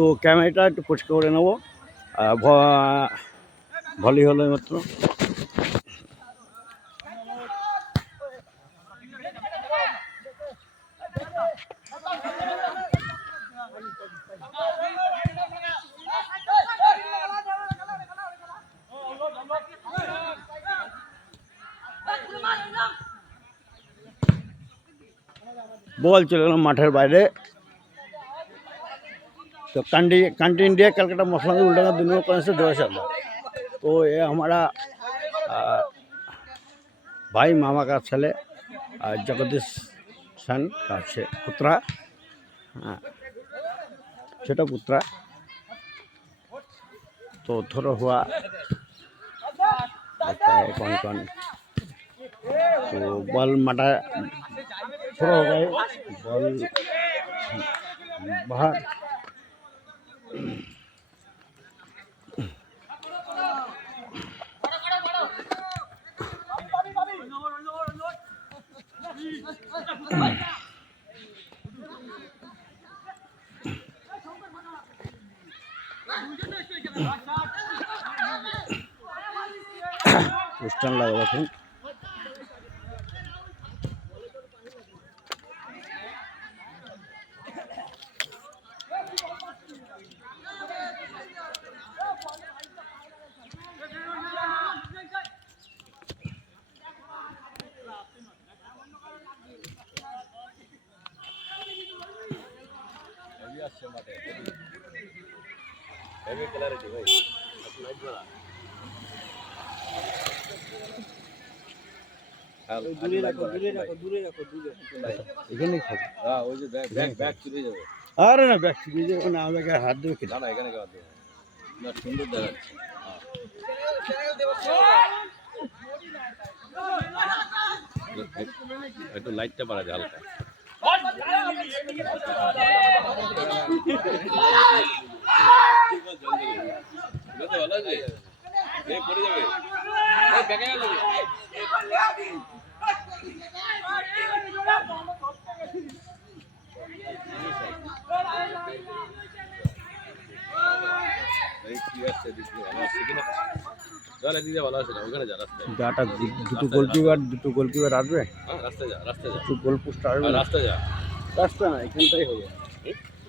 তো ক্যামেরাটা একটু পরিষ্কার করে নেবো। ভলি হলো মাত্র। বল চলে গেলাম মাঠের বাইরে। तो कंटी इंडिया कलकत्ता मसला उल्टा दुनिया कौन से देश है। तो ये हमारा भाई मामा का छले जगदीश सन का पुत्रा, छोटा पुत्रा। तो थोड़ा हुआ कौन कौन तो बॉल मटा थोड़ा हो गए बॉल बाहर। स्टैंड लगा था अरे ना बैग चुरी जाए ना आगे हाथ देवे कि ना এখানে হাত দেবে না সুন্দর দেখাচ্ছে। একটু লাইটটা বাড়া যায় হালকা। ভালো আছে এই পড়ে যাবে এই ব্যাগে যাবে। দুটো গোলকিপার আসবে, দুটো গোল পোস্ট আসবে। রাস্তা না এখানটাই হবে,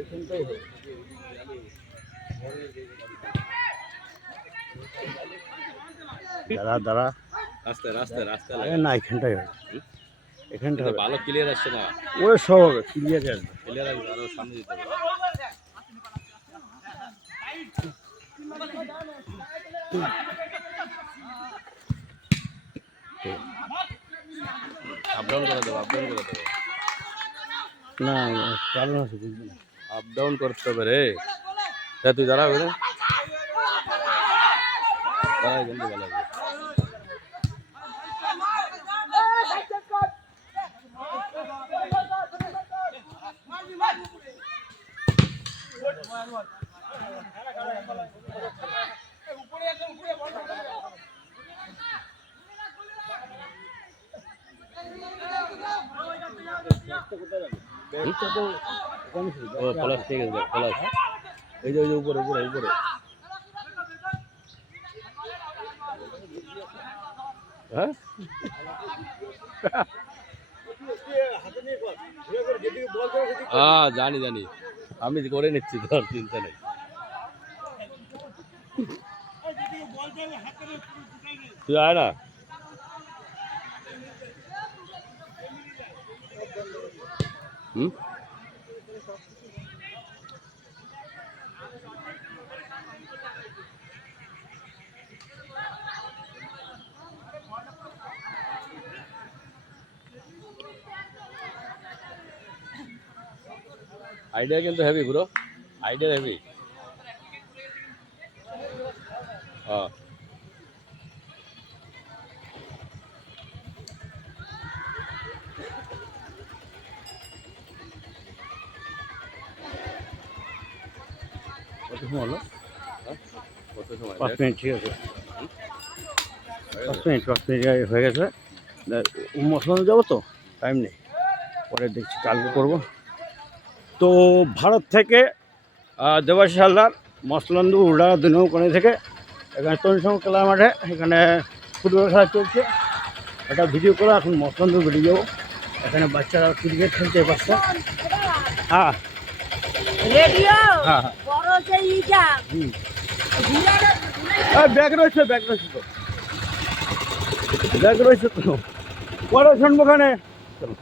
এখানটাই হবে। দাঁড়া না এখানটাই হবে, এখানটা হবে। ভালো ক্লিয়ার আসছে না ওই সব হবে ক্লিয়ার আসবে, ক্লিয়ার আসবে আরো সামনে যেতে হবে। আপডাউন করে দেবো, আপডাউন করে দেবো না চালু আছে বুঝলি না, আপডাউন করতে হবে রে। তা তুই দাঁড়াবে না দাঁড়াই কিন্তু ভালো লাগবে। ও পলাশ ঠিক আছে পলাশ এই যে উপরে উপরে উপরে হ্যাঁ জানি জানি আমি করে নিচ্ছি তোর চিন্তা নেই। তুই আয় না आइडिया किंतु हेवी ब्रो, आइडिया हेवी। हाँ কত সময় হলো? কত সময়? 5 মিনিট ঠিক আছে, 5 মিনিট হয়ে গেছে। মশলা যাবো তো টাইম নেই, পরে দেখছি কালকে করবো। তো ভারত থেকে দেবাশিস হালদার মসলন্দু উড়া 2 নম্বর কলোনি থেকে। এখানে তরুণ খেলা মাঠে এখানে ফুটবল খেলা চলছে। একটা ভিডিও করে এখন মসলন্দু বেরিয়ে যাবো। এখানে বাচ্চারা ক্রিকেট খেলছে এই পাশটা। হ্যাঁ রেডিও হ্যাঁ বড় যে ইটা ব্যাগ রয়েছে তো ব্যাগ রয়েছে তো পরে শুনবো ওখানে। চলো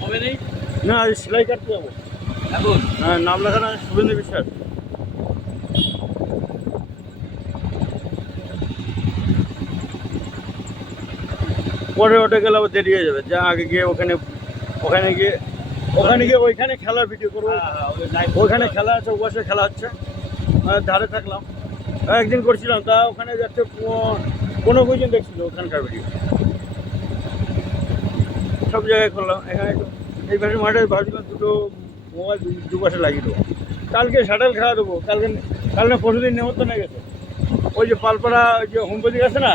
কমে নেই না আজ সেলাই কাটতে যাবো। এখন হ্যাঁ নাম লেখানো শুভেন্দু বিশ্বাস। পরে ওটা গেলে আবার দেরি হয়ে যাবে, যা আগে গিয়ে ওখানে গিয়ে ওইখানে খেলার ভিডিও করবো। ওইখানে খেলা আছে, ওপাশে খেলা হচ্ছে, ধারে থাকলাম। একদিন করছিলাম, তা ওখানে যাচ্ছে 15 জন দেখছিল ওখানকার ভিডিও। সব জায়গায় করলাম। এখানে এই পাশে মাঠে ভাবছিলাম দুটো মোবাইল দুপাশে লাগিয়ে দেবো। কালকে শাটাল খেলা দেবো। কাল না পরশুদিন নেমন্তন্ন গেছে। ওই যে পালপাড়া ওই যে হোমপতি আছে না,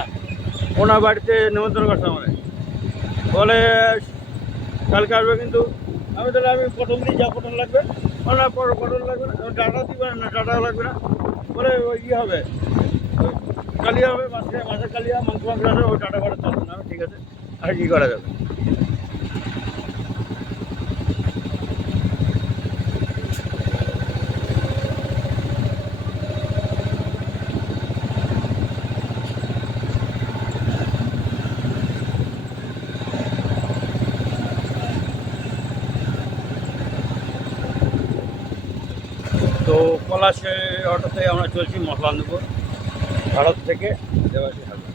ওনার বাড়িতে নেমন্তন্ন করছে আমাদের। বলে কালকে আসবে, কিন্তু আমি পটল দিই, যা পটল লাগবে। না পটল লাগবে না, ডাটা দিবে না, ডাটা লাগবে না। বলে ওই ইয়ে হবে, কালিয়া হবে, মাছের কালিয়া, মাংস আসবে, ওই ডাটা করে চলবে না। ঠিক আছে, আর কি করা যাবে। তো পলাশে অটোতে আমরা চলছি মসলান্দপুর, ভারত থেকে দেবাশিস হালদার।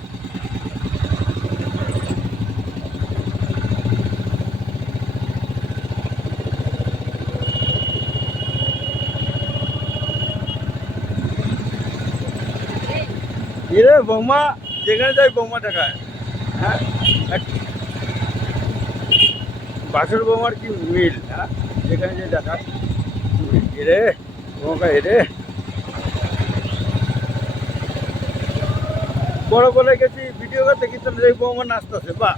ইরে বৌমা, যেখানে যাই বৌমা দেখায়। হ্যাঁ, বাসুর বৌমার কি মিল। হ্যাঁ, যেখানে যে দেখায়। এরে বৌমা, এরে বড় বলে গেছি ভিডিও করতে, কিন্তু এই বৌমা নাচতেছে। বা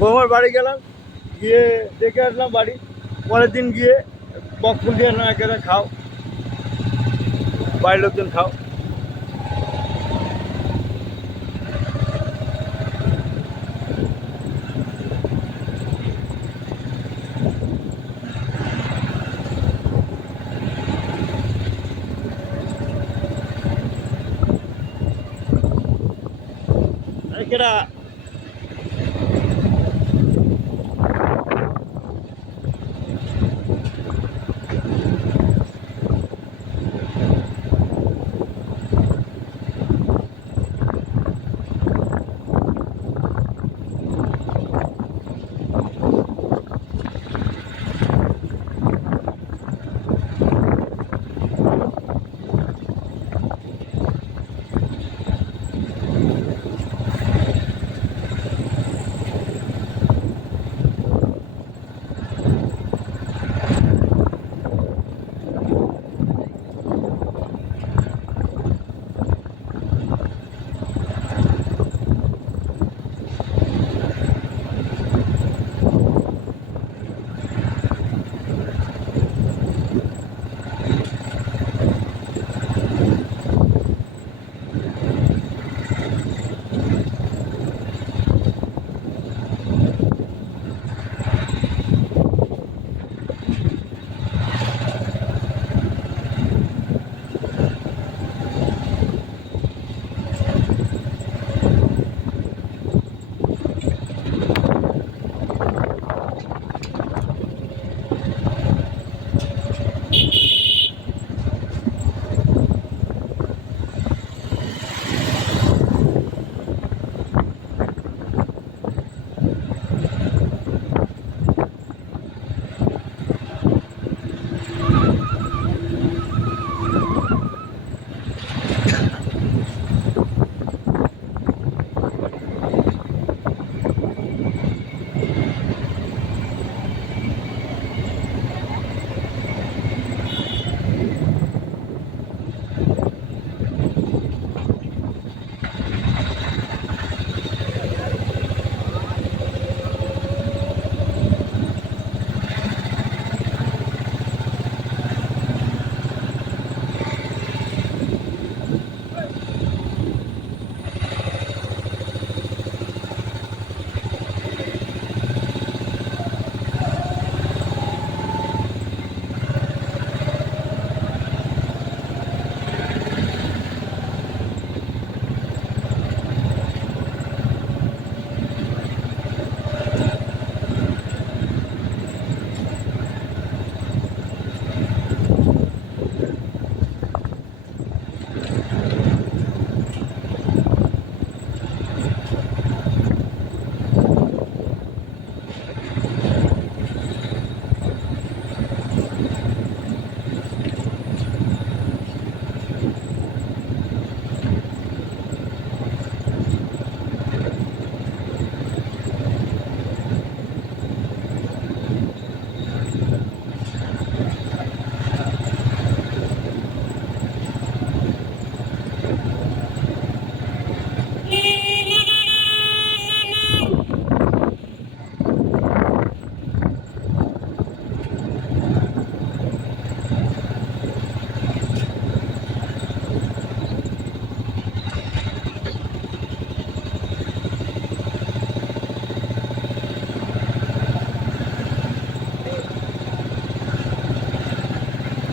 বৌমার বাড়ি গেলাম, গিয়ে দেখে আসলাম বাড়ি। পরের দিন গিয়ে বক ফুল দিয়ে না একেবারে খাও, বাড়ির লোকজন খাও। কেডা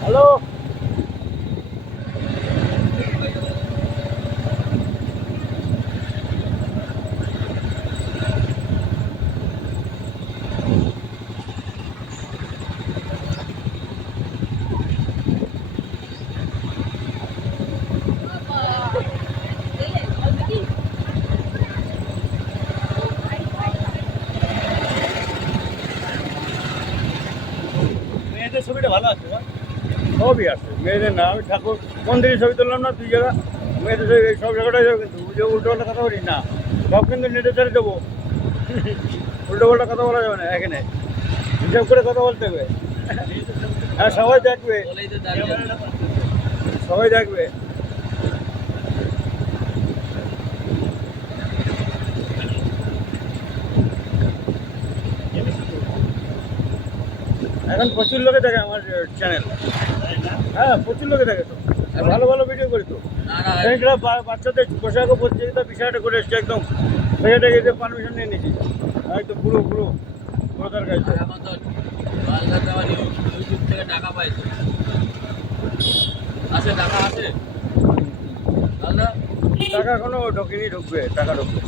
হ্যালো, মেয়েদের ছবিটা ভালো আছে না? সবই আছে মেয়েদের, না আমি ঠাকুর মন্দিরের ছবি তুললাম না তুই জায়গা, মেয়েদের ছবি এই সব জায়গাটাই যাবে, কিন্তু যে উল্টো পাল্টা কথা বলি না, সব কিন্তু নেটে ছেড়ে দেবো। উল্টো পাল্টা কথা বলা যাবে না এখানে, হিসাব করে কথা বলতে হবে। হ্যাঁ সবাই দেখবে, বলেই তো দাঁড়িয়ে আছে। সবাই দেখবে। এখন প্রচুর লোকে দেখে আমার চ্যানেল। হ্যাঁ প্রচুর লোকে দেখে তো, আর ভালো ভালো ভিডিও করি তো। না না এইগুলো বাচ্চাদের পোশাকও প্রতিযোগিতা বিষয়টা করে এসছে একদম, সেটা গিয়ে পারমিশন নিয়ে নিয়েছি একদম পুরো পুরো পুরো তার কাছে। এখন তো বাংলাতে আবার ইউটিউব থেকে টাকা পাই তো। আছে টাকা আছে দাদা? টাকা এখনো ঢোকেনি, ঢুকবে, টাকা ঢুকবে।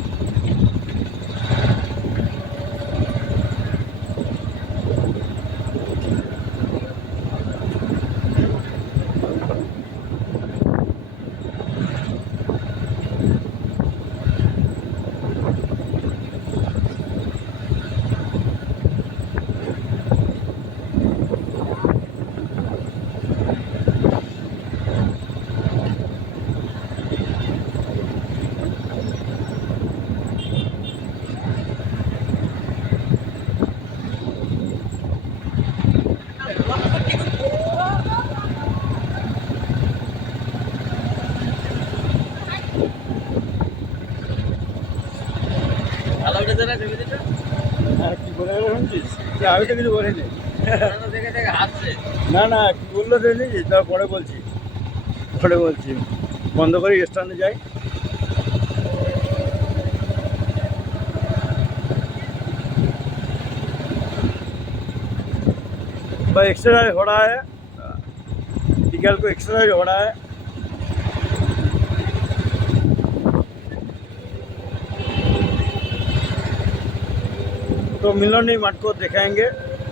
ভালো উঠেছে না ছবিটা? হ্যাঁ কি বলে গেলো শুনছিস? আমি তো কিছু বলিনি। ওরা দেখে দেখে হাসছে। না না কি বললো শুনিস? তারপরে বলছি, পরে বলছি, বন্ধ করে স্ট্যান্ডে যাই। भाई एक्सरसाइज हो रहा है, निकल को एक्सरसाइज हो रहा है। तो मिलनी माठ को दिखाएंगे।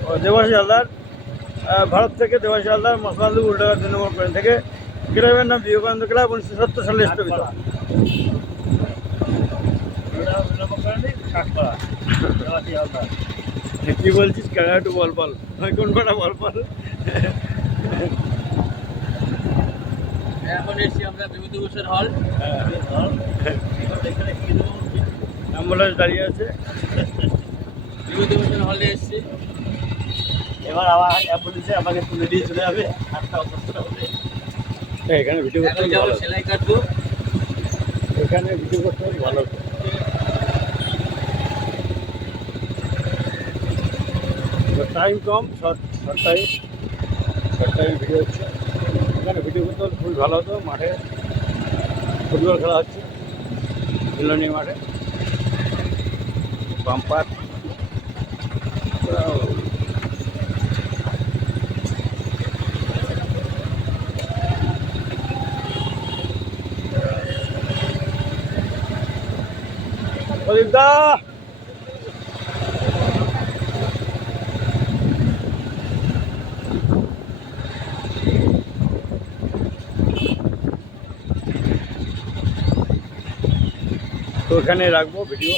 और देवाशी हालदार ভারত থেকে দেবাশী হালদার মশলালু উল্টাঘাট 2 নম্বর পয়েন্ট থেকে, ক্লাবের নাম বিবেকানন্দ ক্লাব, 1970 সালে স্থাপিত। কি বলছিস? কেন একটু বল বল, কোন কটা বল বল। এখন এসছি আমরা বিভূতিভূষণ হল। অ্যাম্বুলেন্স দাঁড়িয়ে আছে। বিভূতিভূষণ হলে এসছি। এবার আবার অ্যাম্বুলেন্সে আমাকে তুলে দিয়ে চলে যাবে 8টা অবস্থা হবে। এখানে ভিডিও করতে এখন যাবো ভালো, সেলাই কাটবো। এখানে ভিডিও করতে ভালো হতো। টাইম কম, শর্ট টাইম ভিডিও হচ্ছে। এখানে ভিডিও করতে হলে খুবই ভালো হতো। মাঠে ফুটবল খেলা হচ্ছে মিলনী মাঠে, বাম্পার। প্রদীপদা তো এখানে রাখবো ভিডিও।